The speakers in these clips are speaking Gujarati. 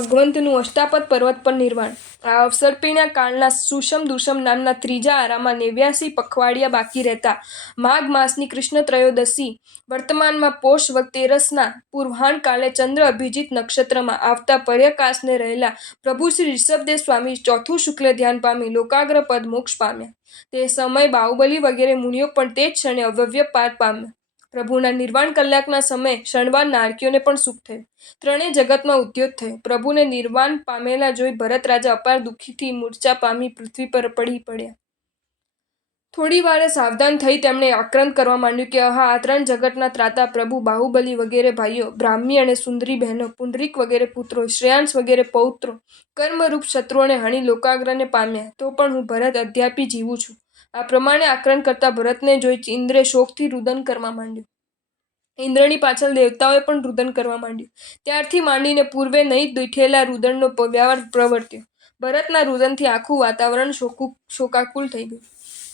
ભગવંતનું અષ્ટાપદ પર્વત પર નિર્વાણ. આ અવસર્પિણા કાળના સુષમ દુષમ નામના ત્રીજા આરામાં 89 પખવાડિયા બાકી રહેતા માઘ માસની કૃષ્ણ ત્રયોદશી વર્તમાનમાં પોષ તેરસના પૂર્વાહ્ન કાલે ચંદ્ર અભિજીત નક્ષત્રમાં આવતા પર્યકાશને રહેલા પ્રભુ શ્રી ઋષભદેવ સ્વામી ચોથું શુક્લ ધ્યાન પામી લોકાગ્ર પદ મોક્ષ પામ્યા. તે સમયે બાહુબલી વગેરે મુનિઓ પણ તે જ ક્ષણે અવ્યવ્ય પાર પામ્યા. પ્રભુના નિર્વાણ કલાકના સમયે ક્ષણવાર નારકીઓને પણ સુખ થયું. ત્રણેય જગતમાં ઉદ્યોત થયો. પ્રભુને નિર્વાણ પામેલા જોઈ ભરત રાજા અપાર દુઃખથી મૂર્છા પામી પૃથ્વી પર પડી પડ્યા. થોડી વારે સાવધાન થઈ તેમણે આક્રંદ કરવા માંડ્યું કે આ ત્રણ જગતના ત્રાતા પ્રભુ બાહુબલી વગેરે ભાઈઓ, બ્રાહ્મી અને સુંદરી બહેનો, પુંડરીક વગેરે પુત્રો, શ્રેયાંશ વગેરે પૌત્રો, કર્મરૂપ શત્રુઓને હણી લોકાગ્રને પામ્યા, તો પણ હું ભરત અદ્યાપી જીવું છું. આ પ્રમાણે આક્રંદ કરતા ભરતને જોઈ ઇન્દ્રે શોકથી રુદન કરવા માંડ્યું. ઇન્દ્રની પાછળ દેવતાઓએ પણ રુદન કરવા માંડ્યું. ત્યારથી માંડીને પૂર્વે નહીં દીઠેલા રુદનનો વ્યાર પ્રવર્ત્યો. ભરતના રુદનથી આખું વાતાવરણ શોકાકુલ થઈ ગયું.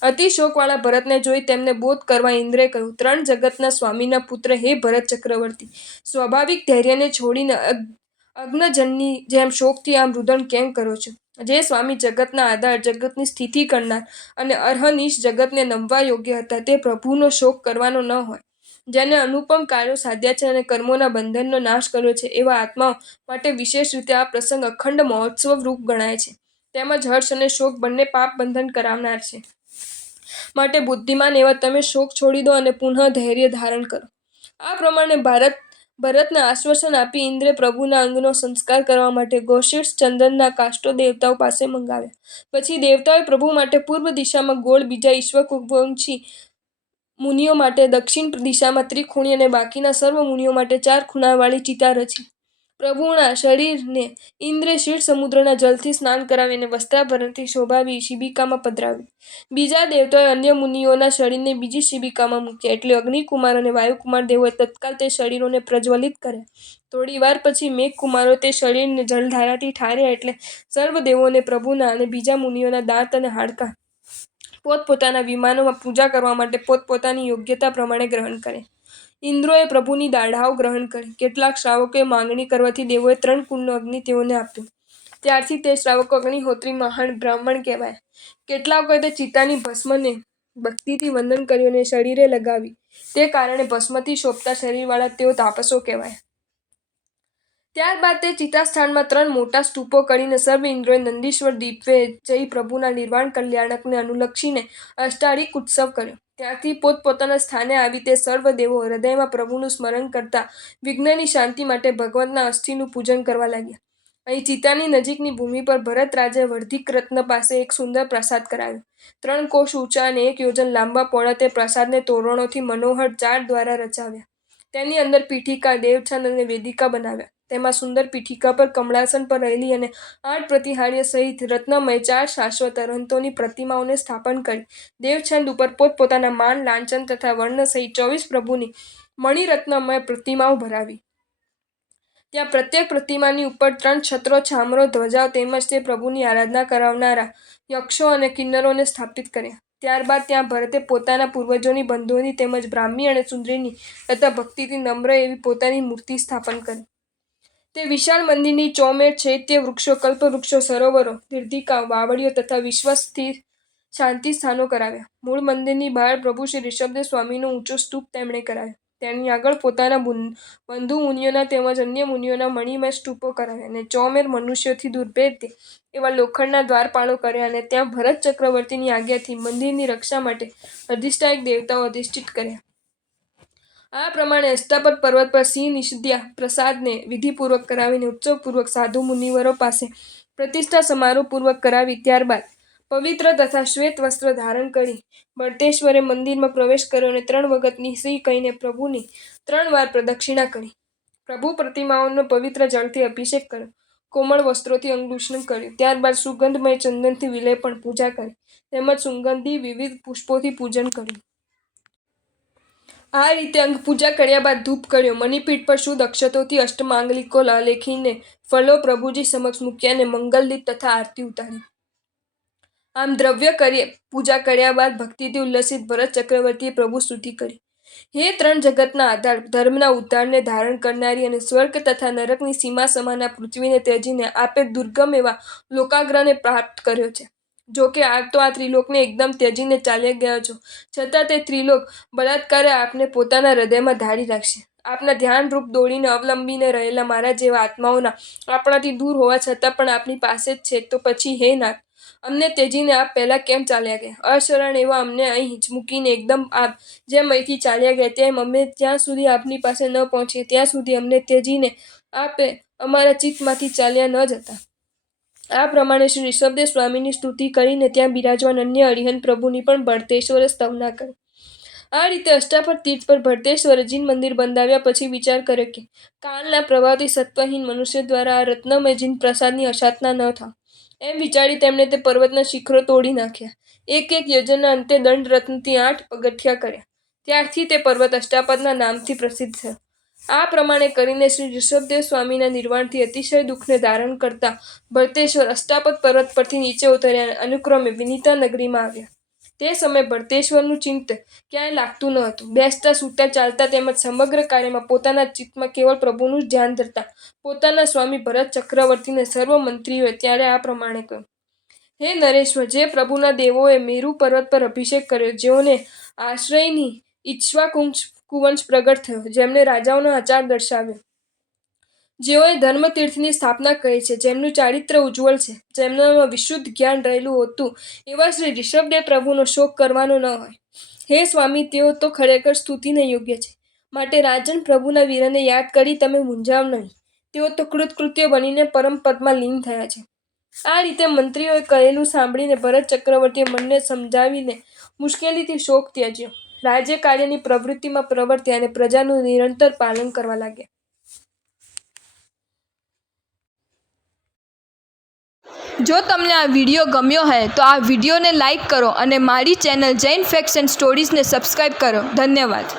અતિ શોકવાળા ભરતને જોઈ તેમને બોધ કરવા ઇન્દ્રે કહ્યું, ત્રણ જગતના સ્વામીના પુત્ર, હે ભરત ચક્રવર્તી, સ્વાભાવિક ધૈર્યને છોડીને અગ્નજનની જેમ શોકથી આમ રુદન કેમ કરો છો? જે સ્વામી જગતના આધાર, જગતની સ્થિતિ કરનાર અને અર્હનીશ જગતને નમવા યોગ્ય હતા, તે પ્રભુનો શોક કરવાનો ન હોય. જેને અનુપમ કાર્યો સાધ્યા છે અને કર્મોના બંધનનો નાશ કર્યો છે, એવા આત્માઓ માટે વિશેષ રીતે આ પ્રસંગ અખંડ મહોત્સવ રૂપ ગણાય છે. તેમજ હર્ષ અને શોક બંને પાપ બંધન કરાવનાર છે. માટે બુદ્ધિમાન એવા તમે શોક છોડી દો અને પુનઃ ધૈર્ય ધારણ કરો. આ પ્રમાણે ભરતને આશ્વાસન આપી ઇન્દ્રે પ્રભુના અંગનો સંસ્કાર કરવા માટે ગોશીર્ષ ચંદનના કાષ્ટો દેવતાઓ પાસે મંગાવ્યા. પછી દેવતાઓએ પ્રભુ માટે પૂર્વ દિશામાં ગોળ, બીજા ઈશ્વરવંશી મુનિઓ માટે દક્ષિણ દિશામાં ત્રિખૂણી અને બાકીના સર્વ મુનિઓ માટે 4 ખૂણાવાળી ચિતા રચી. પ્રભુના શરીરને ઇન્દ્રે ક્ષીર સમુદ્રના જળથી સ્નાન કરાવી અને વસ્ત્રાભરણથી શોભાવી શિબિકામાં પધરાવ્યું. બીજા દેવતાઓએ અન્ય મુનિઓના શરીરને બીજી શિબિકામાં મૂક્યા. એટલે અગ્નિકુમાર અને વાયુકુમાર દેવોએ તત્કાલ તે શરીરોને પ્રજ્વલિત કર્યા. થોડી વાર પછી મેઘકુમારો તે શરીરને જલધારાથી ઠાર્યા. એટલે સર્વ દેવોને પ્રભુના અને બીજા મુનિઓના દાંત અને હાડકાં પોતપોતાના વિમાનોમાં પૂજા કરવા માટે પોતપોતાની યોગ્યતા પ્રમાણે ગ્રહણ કર્યા. ઇન્દ્રોએ પ્રભુની દાઢાઓ ગ્રહણ કરી. કેટલાક શ્રાવકોએ માંગણી કરવાથી દેવોએ 3 કુંડનો અગ્નિ તેઓને આપ્યો. ત્યારથી તે શ્રાવકો અગ્નિહોત્રી મહાન બ્રાહ્મણ કહેવાયા. કેટલાકોએ તે ચિતાની ભસ્મને ભક્તિથી વંદન કર્યું અને શરીરે લગાવી. તે કારણે ભસ્મથી શોભતા શરીરવાળા તેઓ તાપસો કહેવાયા. ત્યારબાદ તે ચિતાસ્થાનમાં 3 મોટા સ્તૂપો કરીને સર્વ ઇન્દ્રોએ નંદીશ્વર દ્વીપે જઈ પ્રભુના નિર્વાણ કલ્યાણકને અનુલક્ષીને અષ્ટાળિક ઉત્સવ કર્યો. ત્યારથી પોતપોતાના સ્થાને આવી તે સર્વ દેવો હૃદયમાં પ્રભુનું સ્મરણ કરતા વિઘ્નની શાંતિ માટે ભગવંતના અસ્થિનું પૂજન કરવા લાગ્યા. અહીં ચિતાની નજીકની ભૂમિ પર ભરત રાજાએ વર્ધિક રત્ન પાસે એક સુંદર પ્રાસાદ કરાવ્યો. 3 કોશ ઊંચા અને 1 યોજન લાંબા પહોળા તે પ્રાસાદને તોરણોથી મનોહર 4 દ્વારા રચાવ્યા. તેની અંદર પીઠિકા, દેવછાન અને વેદિકા બનાવ્યા. તેમાં સુંદર પીઠિકા પર કમળાસન પર રહેલી અને 8 પ્રતિહાર્ય સહિત રત્નમય 4 શાશ્વત અરહંતોની પ્રતિમાઓને સ્થાપન કરી. દેવછંદ ઉપર પોતપોતાના માન, લાંછન તથા વર્ણ સહિત 24 પ્રભુની મણિરત્નમય પ્રતિમાઓ ભરાવી. ત્યાં પ્રત્યેક પ્રતિમાની ઉપર 3 છત્રો, છામરો, ધ્વજાઓ તેમજ તે પ્રભુની આરાધના કરાવનારા યક્ષો અને કિન્નરોને સ્થાપિત કર્યા. ત્યારબાદ ત્યાં ભરતે પોતાના પૂર્વજોની, બંધુઓની તેમજ બ્રાહ્મી અને સુંદરીની તથા ભક્તિથી નમ્ર એવી પોતાની મૂર્તિ સ્થાપન કરી. તે વિશાળ મંદિરની ચોમેર ચૈત્ય વૃક્ષો, કલ્પવૃક્ષો, સરોવરો, તીર્થિકાઓ, વાવડીઓ તથા વિશ્વસ્થિર શાંતિ સ્થાનો કરાવ્યા. મૂળ મંદિરની બહાર પ્રભુ શ્રી ઋષભદેવ સ્વામીનો ઊંચો સ્તૂપ તેમણે કરાવ્યો. તેની આગળ પોતાના બંધુ મુનિઓના તેમજ અન્ય મુનિઓના મણિમય સ્તૂપો કરાવ્યા અને ચોમેર મનુષ્યોથી દૂર ભેદે એવા લોખંડના દ્વારપાળો કર્યા અને ત્યાં ભરત ચક્રવર્તીની આજ્ઞાથી મંદિરની રક્ષા માટે અધિષ્ઠાયક દેવતાઓ અધિષ્ઠિત કર્યા. આ પ્રમાણે અષ્ટાપદ પર્વત પર સિંહ નિષદ્યા પ્રસાદને વિધિપૂર્વક કરાવીને ઉત્સવપૂર્વક સાધુ મુનિવરો પાસે પ્રતિષ્ઠા સમારોહપૂર્વક કરાવી. ત્યારબાદ પવિત્ર તથા શ્વેત વસ્ત્ર ધારણ કરી બળતેશ્વરે મંદિરમાં પ્રવેશ કર્યો અને 3 વખત શ્રી કહીને પ્રભુની 3 વાર પ્રદક્ષિણા કરી. પ્રભુ પ્રતિમાઓનો પવિત્ર જળથી અભિષેક કર્યો. કોમળ વસ્ત્રોથી અંગુષ્ણ કર્યું. ત્યારબાદ સુગંધમય ચંદનથી વિલેપન પૂજા કરી તેમજ સુગંધી વિવિધ પુષ્પોથી પૂજન કર્યું. આ રીતે અંગપૂજા કર્યા બાદ ધૂપ કર્યો. મણિપીઠ પર શુદ્ધ અક્ષતોથી અષ્ટમાંગલિકો આલેખીને ફલો પ્રભુજી સમક્ષ મૂક્યા અને મંગલદીપ તથા આરતી ઉતારી. આમ દ્રવ્ય પૂજા કર્યા બાદ ભક્તિથી ઉલ્લસિત ભરત ચક્રવર્તીએ પ્રભુ સ્તુતિ કરી. હે ત્રણ જગતના આધાર, ધર્મના ઉદ્ધારને ધારણ કરનારી અને સ્વર્ગ તથા નરકની સીમા સમાના પૃથ્વીને ત્યજીને આપે દુર્ગમ એવા લોકાગ્રહને પ્રાપ્ત કર્યો છે. જોકે આપ તો આ ત્રિલોકને એકદમ ત્યજીને ચાલ્યા ગયા છો, છતાં તે ત્રિલોક બળાત્કારે આપને પોતાના હૃદયમાં ધારી રાખશે. આપના ધ્યાનરૂપ દોડીને અવલંબીને રહેલા મારા જેવા આત્માઓના આપણાથી દૂર હોવા છતાં પણ આપની પાસે જ છે, તો પછી હે નાથ, અમને ત્યજીને આપ પહેલાં કેમ ચાલ્યા ગયા? અશરણ એવા અમને અહીં જ મૂકીને એકદમ આપ જેમ અહીંથી ચાલ્યા ગયા, તેમ અમે જ્યાં સુધી આપની પાસે ન પહોંચીએ ત્યાં સુધી અમને ત્યજીને આપે અમારા ચિત્તમાંથી ચાલ્યા ન જતા. આ પ્રમાણે શ્રી ઋષભદેવ સ્વામીની સ્તુતિ કરીને ત્યાં બિરાજમાન અન્ય અરિહંત પ્રભુની પણ ભરતેશ્વરે સ્તવના કરી. આ રીતે અષ્ટાપદ તીર્થ પર ભરતેશ્વરે જીન મંદિર બંધાવ્યા પછી વિચાર કર્યો કે કાળના પ્રભાવથી સત્વહીન મનુષ્ય દ્વારા આ રત્નમય જીન પ્રસાદની અસાધના ન થાય. એમ વિચારી તેમણે તે પર્વતના શિખરો તોડી નાખ્યા. એક એક યજનના અંતે દંડ રત્નથી 8 પગથિયાં કર્યા. ત્યારથી તે પર્વત અષ્ટાપદના નામથી પ્રસિદ્ધ થયો. આ પ્રમાણે કરીને શ્રી ઋષભદેવ સ્વામીના નિર્વાણથી અતિશય દુઃખને ધારણ કરતા ભરતેશ્વર અષ્ટાપદ પર્વત પરથી નીચે ઉતર્યા અને અનુક્રમે વિનીતા નગરીમાં આવ્યા. તે સમયે ભરતેશ્વરનું ચિત્ત ક્યાંય લાગતું ન હતું. બેસતા, સૂતા, ચાલતા તેમજ સમગ્ર કાર્યમાં પોતાના ચિત્તમાં કેવળ પ્રભુનું જ ધ્યાન ધરતા પોતાના સ્વામી ભરત ચક્રવર્તીને સર્વ મંત્રીઓએ ત્યારે આ પ્રમાણે કહ્યું: હે નરેશ્વર, જે પ્રભુના દેવોએ મેરુ પર્વત પર અભિષેક કર્યો, જેઓને આશ્રયની ઈક્ષ્વાકુવંશ પ્રગટ થયો, જેમણે રાજાઓનો આચાર દર્શાવ્યો, જેઓએ ધર્મતીર્થની સ્થાપના કરી છે, જેમનું ચારિત્ર્ય ઉજ્જવળ છે, જેમનામાં વિશુદ્ધ જ્ઞાન રહેલું હતું, એવા શ્રી ઋષભદેવ પ્રભુનો શોક કરવાનો ન હોય. હે સ્વામી, તેઓ તો ખરેખર સ્તુતિને યોગ્ય છે. માટે રાજન, પ્રભુના વીરને યાદ કરી તમે મૂંઝાવ નહીં. તેઓ તો કૃતકૃત્ય બનીને પરમપદમાં લીન થયા છે. આ રીતે મંત્રીઓએ કહેલું સાંભળીને ભરત ચક્રવર્તીએ મનને સમજાવીને મુશ્કેલીથી શોક ત્યજ્યો. રાજ્ય કાર્યની પ્રવૃત્તિમાં પ્રવર્ત્યા અને પ્રજાનું નિરંતર પાલન કરવા લાગ્યા. જો તમને આ વિડીયો ગમ્યો હોય તો આ વિડીયોને લાઈક કરો અને મારી ચેનલ જૈન ફેક્ટ્સ એન્ડ સ્ટોરીઝને સબસ્ક્રાઈબ કરો. ધન્યવાદ.